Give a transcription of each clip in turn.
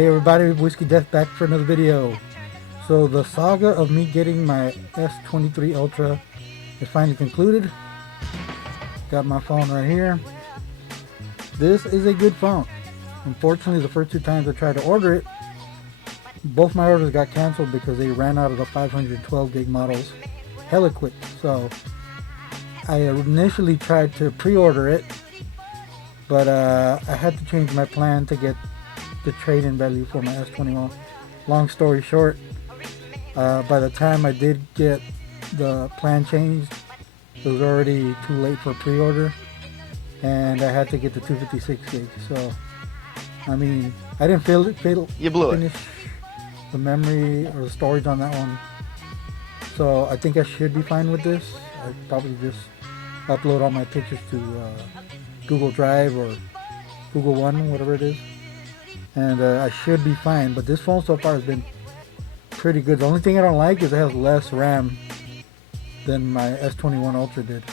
Hey everybody, Whiskey Death back for another video. So the saga of me getting my S23 Ultra is finally concluded. Got my phone right here. This is a good phone. Unfortunately, the first two times I tried to order it, both my orders got canceled because they ran out of the 512 gig models hella quick. So I initially tried to pre-order it, but I had to change my plan to get the trade-in value for my S21. Long story short, by the time I did get the plan changed, it was already too late for pre-order, and I had to get the 256 gig. So I mean, I didn't finish the memory or the storage on that one, so I think I should be fine with this. I probably just upload all my pictures to Google Drive or Google One, whatever it is, and I should be fine. But this phone so far has been pretty good. The only thing I don't like is it has less RAM than my S21 Ultra did.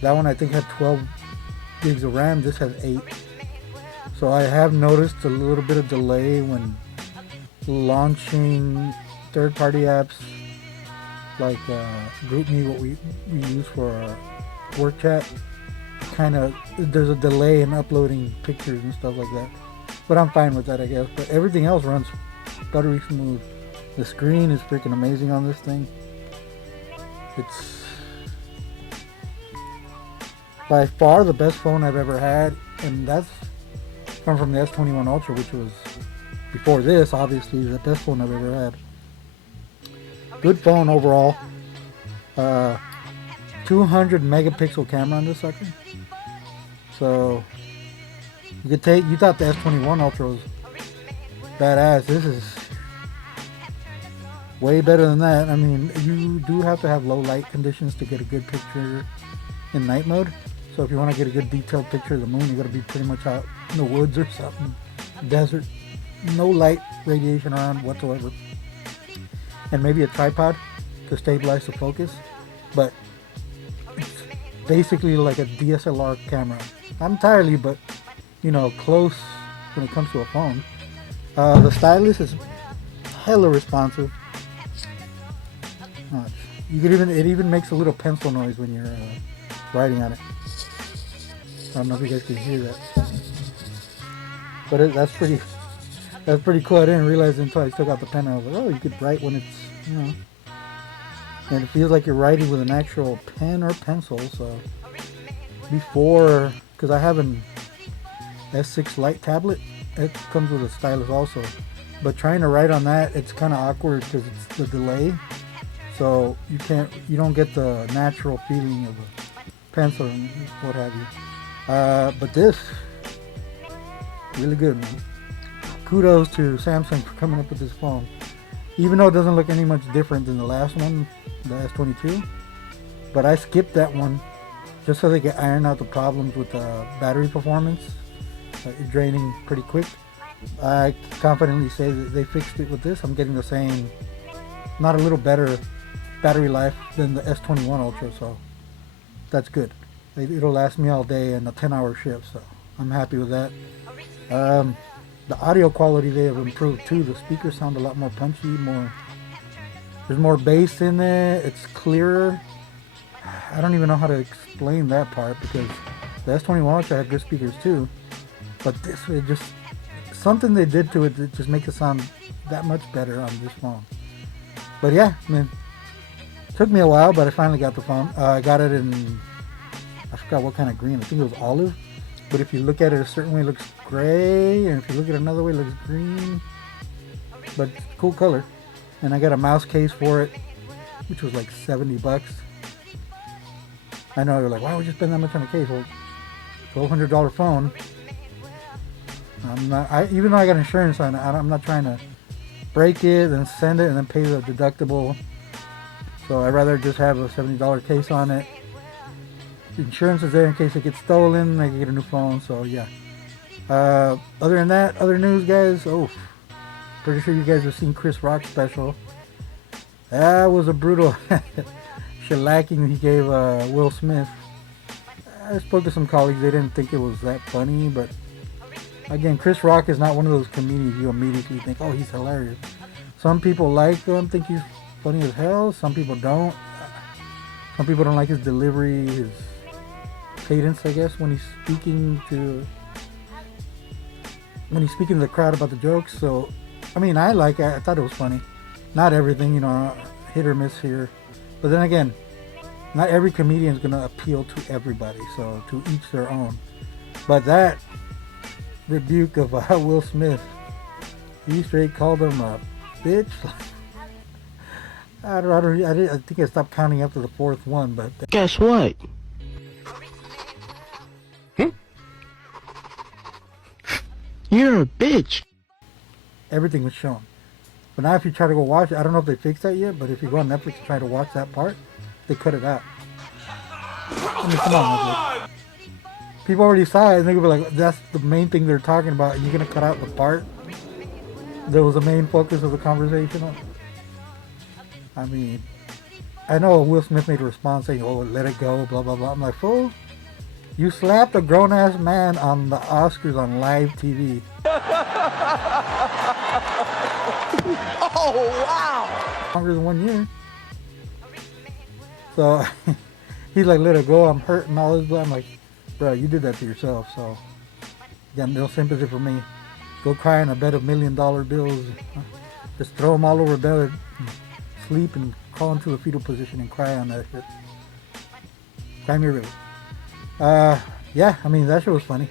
That one I think had 12 gigs of RAM. This has 8. So I have noticed a little bit of delay when launching third-party apps like GroupMe, what we use for our work chat. There's a delay in uploading pictures and stuff like that. But I'm fine with that, I guess. But everything else runs buttery smooth. The screen is freaking amazing on this thing. It's by far the best phone I've ever had, and that's come from the S21 Ultra, which was before this, obviously the best phone I've ever had. Good phone overall. 200 megapixel camera on this sucker. So you thought the S21 Ultra was badass. This is way better than that. I mean, you do have to have low light conditions to get a good picture in night mode. So if you want to get a good detailed picture of the moon, you got to be pretty much out in the woods or something, desert, no light radiation around whatsoever, and maybe a tripod to stabilize the focus. But it's basically like a DSLR camera, not entirely, but you know, close when it comes to a phone. The stylus is hella responsive. It even makes a little pencil noise when you're writing on it. I don't know if you guys can hear that, but that's pretty cool. I didn't realize it until I took out the pen. I was like, oh, you could write when it's, you know, and it feels like you're writing with an actual pen or pencil. So before, because I have an S6 Lite tablet, it comes with a stylus also, but trying to write on that, it's kind of awkward because it's the delay, so you don't get the natural feeling of a pencil and what have you. But this, really good, man. Kudos to Samsung for coming up with this phone. Even though it doesn't look any much different than the last one, the S22, but I skipped that one just so they could iron out the problems with the battery performance, draining pretty quick. I confidently say that they fixed it with this. I'm getting the same, not a little better battery life than the S21 Ultra, so that's good. It'll last me all day in a 10-hour shift, so I'm happy with that. The audio quality, they have improved too. The speakers sound a lot more punchy, there's more bass in it, it's clearer. I don't even know how to explain that part because the S21 Ultra had good speakers too, but this, it just, something they did to it that just makes it sound that much better on this phone. But yeah, I mean, it took me a while, but I finally got the phone. I got it in, I forgot what kind of green. I think it was olive. But if you look at it a certain way, it looks gray, and if you look at it another way, it looks green. But it's a cool color. And I got a mouse case for it, which was like $70. I know you're like, why would you spend that much on a case? Well, $1,200 phone. Even though I got insurance on it, I'm not trying to break it and send it and then pay the deductible. So I'd rather just have a $70 case on it. Insurance is there in case it gets stolen. I can get a new phone. So yeah. Other than that, other news, guys. Oh, pretty sure you guys have seen Chris Rock's special. That was a brutal shellacking he gave Will Smith. I spoke to some colleagues. They didn't think it was that funny, but Again, Chris Rock is not one of those comedians you immediately think, oh, he's hilarious. Some people like him, think he's funny as hell. Some people don't. Some people don't like his delivery, his cadence, I guess, when he's speaking to the crowd about the jokes. So, I mean, I thought it was funny. Not everything, you know, hit or miss here. But then again, not every comedian is going to appeal to everybody. So, to each their own. But that rebuke of Will Smith, he straight called him a bitch. I think I stopped counting after the fourth one, but guess what? You're a bitch. Everything was shown. But now if you try to go watch it, I don't know if they fixed that yet, but if you go on Netflix and try to watch that part, they cut it out. I mean, come on, Netflix. People already saw it and they're gonna be like, that's the main thing they're talking about, and you're gonna cut out the part that was the main focus of the conversation on. I mean, I know Will Smith made a response saying, oh, let it go, blah, blah, blah. I'm like, fool, you slapped a grown-ass man on the Oscars on live TV. Oh, wow! Longer than 1 year. So, he's like, let it go, I'm hurt and all this, but I'm like, bro, you did that to yourself, so, you got no sympathy for me. Go cry in a bed of $1 million bills. Just throw them all over bed. Sleep and crawl into a fetal position and cry on that shit. Cry me a river. Yeah, I mean, that shit was funny.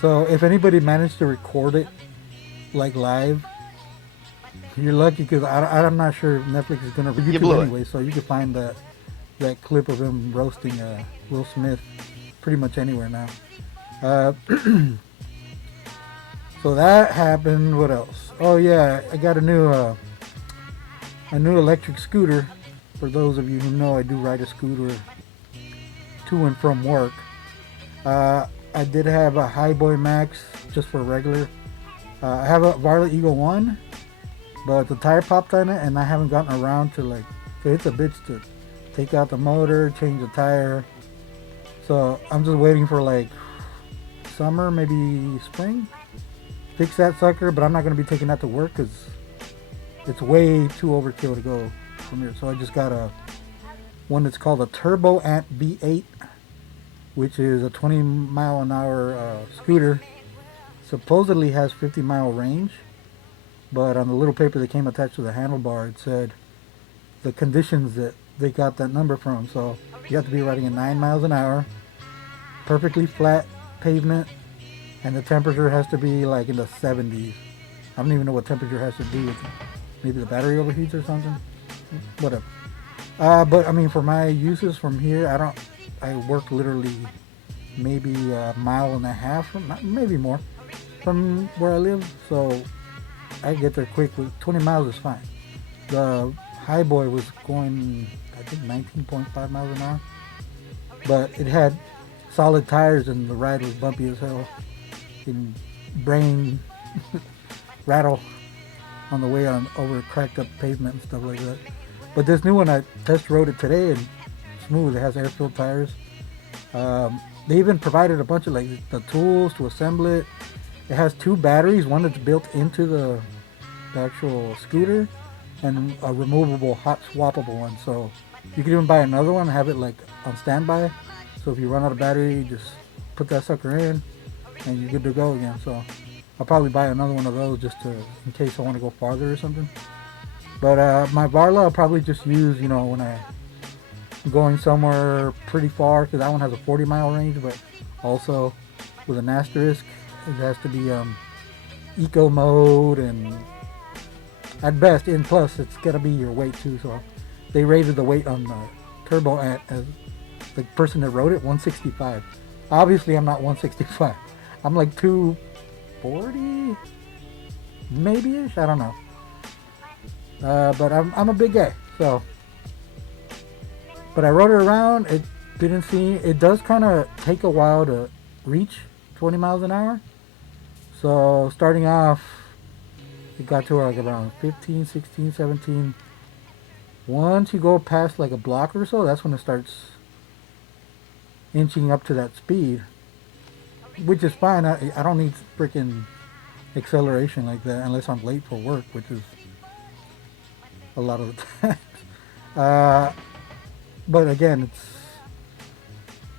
So if anybody managed to record it like live, you're lucky, because I'm not sure if Netflix is gonna YouTube anyway, so you can find that clip of him roasting Will Smith pretty much anywhere now. So that happened. What else? Oh yeah, I got a new electric scooter. For those of you who know, I do ride a scooter to and from work. I did have a Highboy Max just for regular. I have a Varla Eagle 1, but the tire popped on it, and I haven't gotten around to like, it's a bitch to take out the motor, change the tire. So I'm just waiting for like summer, maybe spring, fix that sucker. But I'm not going to be taking that to work because it's way too overkill to go from here. So I just got one that's called a Turbo Ant V8, which is a 20 mile an hour scooter. Supposedly has 50-mile range, but on the little paper that came attached to the handlebar, it said the conditions that they got that number from. So you have to be riding at 9 miles an hour, perfectly flat pavement, and the temperature has to be like in the 70s. I don't even know what temperature has to do with it. Maybe the battery overheats or something. Whatever. But I mean, for my uses from here, I work literally maybe a mile and a half, maybe more, from where I live. So I get there quick. With 20 miles is fine. The Highboy was going, I think, 19.5 miles an hour. But it had solid tires and the ride was bumpy as hell. And brain rattle on the way on over cracked up pavement and stuff like that. But this new one, I test rode it today, and smooth. It has air-filled tires. They even provided a bunch of like the tools to assemble it. It has 2 batteries, one that's built into the actual scooter, and a removable hot swappable one. So you can even buy another one and have it like on standby. So if you run out of battery, you just put that sucker in and you're good to go again. So I'll probably buy another one of those just in case I want to go farther or something. But my Varla I'll probably just use, you know, when I'm going somewhere pretty far, because that one has a 40-mile range, but also with an asterisk. It has to be eco mode, and at best, in plus, it's got to be your weight too. So they rated the weight on the Turbo Ant as the person that wrote it 165. Obviously, I'm not 165. I'm like 240, maybe-ish. I don't know. But I'm a big guy, so. But I rode it around. It didn't seem. It does kind of take a while to reach 20 miles an hour. So starting off, it got to like around 15, 16, 17. Once you go past like a block or so, that's when it starts inching up to that speed. which is fine. I don't need freaking acceleration like that unless I'm late for work, which is a lot of the time. But again,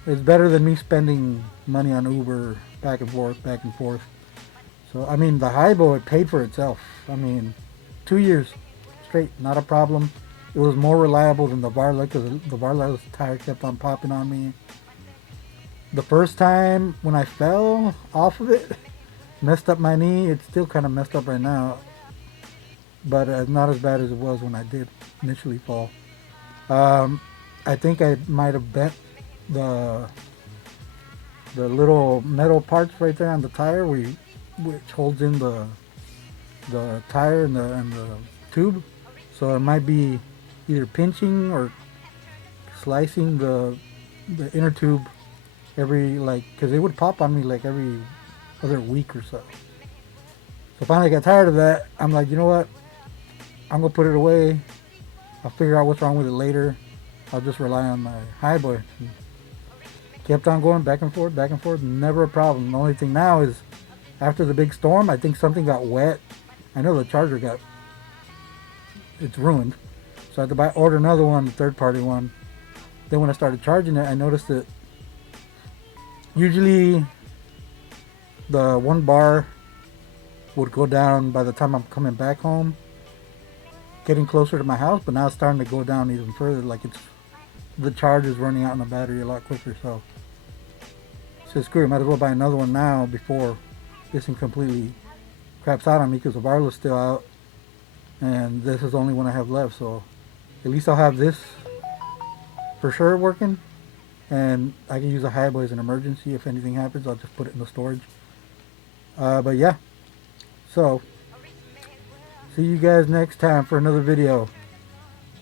it's better than me spending money on Uber back and forth, back and forth. So I mean, the Hybo, it paid for itself. I mean, 2 years straight, not a problem. It was more reliable than the Varla because the Varla's tire kept on popping on me. The first time when I fell off of it, messed up my knee. It's still kind of messed up right now, but not as bad as it was when I did initially fall. I think I might have bent the little metal parts right there on the tire, which holds in the tire and the tube. So it might be either pinching or slicing the inner tube every, because it would pop on me like every other week or so. So finally I got tired of that. I'm like, you know what? I'm gonna put it away. I'll figure out what's wrong with it later. I'll just rely on my Hybo. Kept on going back and forth, never a problem. The only thing now is after the big storm, I think something got wet. I know the charger it's ruined. So I had to order another one, third party one. Then when I started charging it, I noticed that usually the one bar would go down by the time I'm coming back home, getting closer to my house, but now it's starting to go down even further. Like the charge is running out in the battery a lot quicker. So screw it, might as well buy another one now before this thing completely craps out on me, because the Varla's still out and this is the only one I have left. So at least I'll have this for sure working, and I can use a Hybo as an emergency. If anything happens, I'll just put it in the storage. But yeah, so see you guys next time for another video.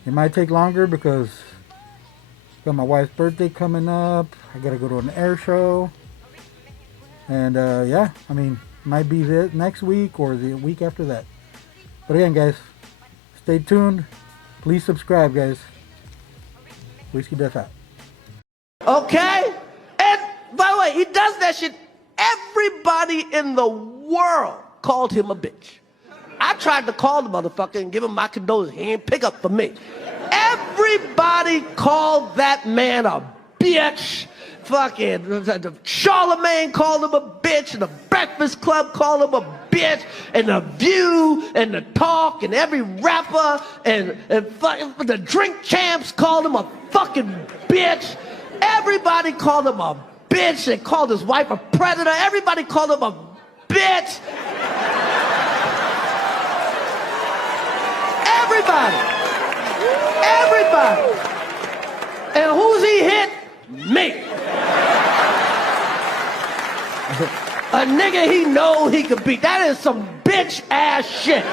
It might take longer because got my wife's birthday coming up. I gotta go to an air show, and yeah, I mean, might be next week or the week after that. But again, guys, stay tuned. Please subscribe, guys. Whiskey Death out. Okay? And by the way, he does that shit. Everybody in the world called him a bitch. I tried to call the motherfucker and give him my condolences. He ain't pick up for me. Everybody called that man a bitch. Fucking Charlemagne called him a bitch, and the Breakfast Club called him a bitch, and the View and the Talk and every rapper and fucking the Drink Champs called him a fucking bitch. Everybody called him a bitch and called his wife a predator. Everybody called him a bitch. Everybody. Everybody. And who's he hit? Me. A nigga he know he could beat. That is some bitch ass shit.